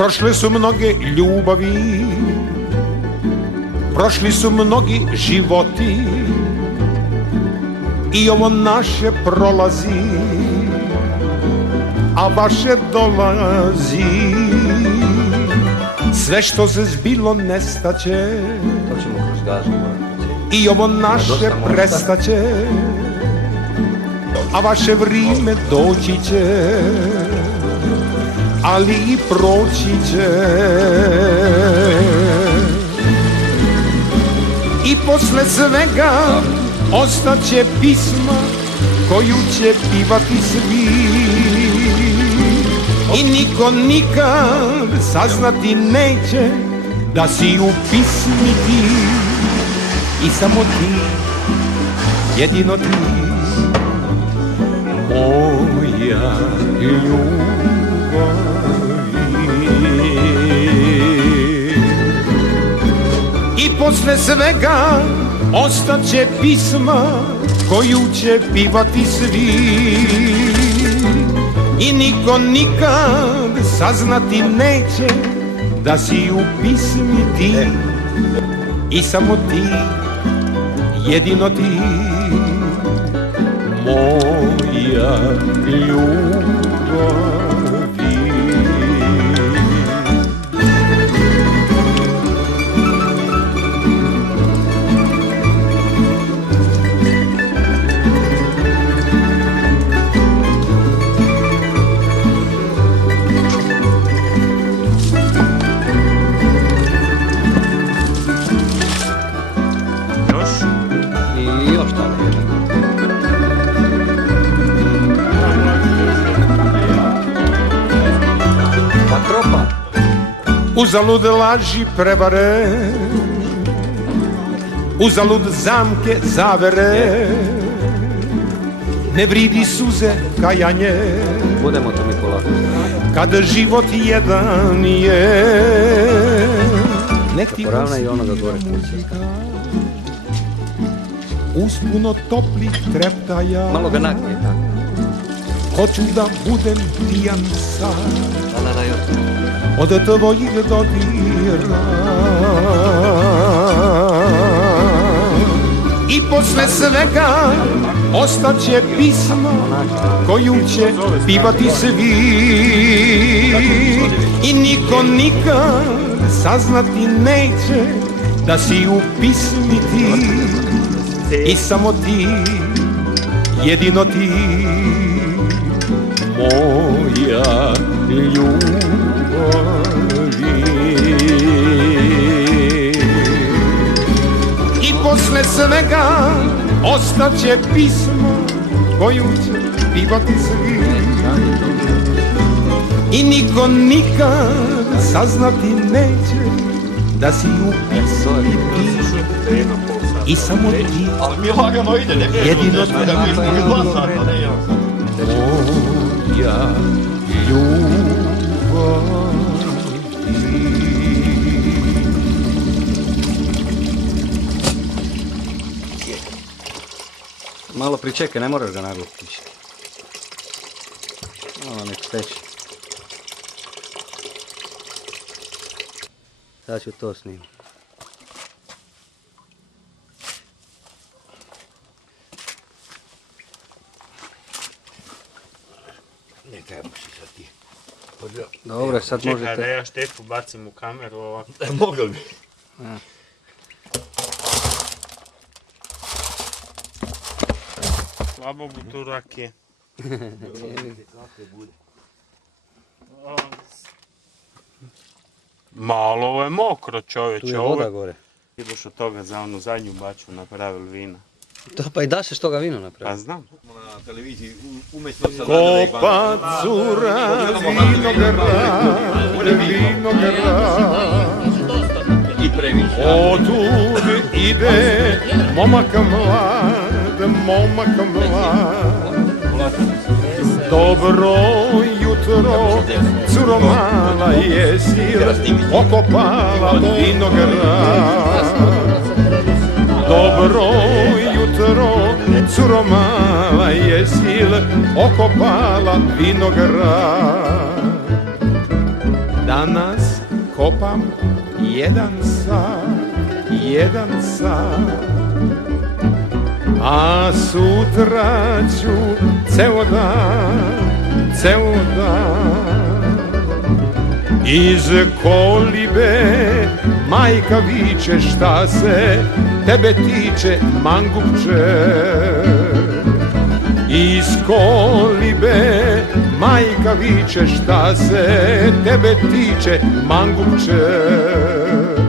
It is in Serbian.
Prošle su mnoge ljubavi, prošli su mnogi životi i ovo naše prolazi, a vaše dolazi. Sve što se zbilo nestaće i ovo naše prestaće, a vaše vrijeme doći će, ali i proći će. I posle svega ostaće pisma koju će pivati svi i niko nikad saznati neće da si u pismi ti i samo ti, jedino ti, moja ljubav. I posle svega ostaće pisma koju će pivati svi i niko nikad saznati neće da si u pismi ti i samo ti, jedino ti, moja ljubav. Uzalud laži prevare, uzalud zamke zavere, ne vridi suze kajanje, budemo to mi polako. Kad život jedan je, nek ti poravna i onoga gore uz puno toplih treptaja, malo ga nagnje tako. Hoću da budem pijan sad Da, još. od tvojih dodira. I posle svega ostaće pisma koju će pivati svi i niko nikad saznati neće da si u pismi ti i samo ti, jedino ti, moja ljubavi. I posle svega ostaće pismo koju će pivati svi i niko nikad saznati neće da si u pismi ti i samo ti, jedino ti, moja ljubav. Malo pričekaj, ne moraš ga naglo pići. Ovo nek steći. Sad ću to snimati. Ne trebaš i sad ti. Dobro, sad možete... Čekaj da ja Štefu bacim u kameru ovako. Mogao bi. Slabo butu rakije. Malo je mokro, čovječe. Tu je voda gore. Ideš od toga za onu zadnju baču napravili vina. To pa i da se što ga vino napravi. Pa znam. Na televiziji umjesto sa Kopa cura vinograd, i previše. otud ide momak mlad, dobro jutro, curo mala, jesi okopala vinograd. Dobro jutro, curo mala, jesi okopala vinograd. Danas kopam 1 sat, a sutra ću ceo dan iz kolibe majka viče šta se tebe tiče mangupče. Iz kolibe majka viče šta se tebe tiče mangupče.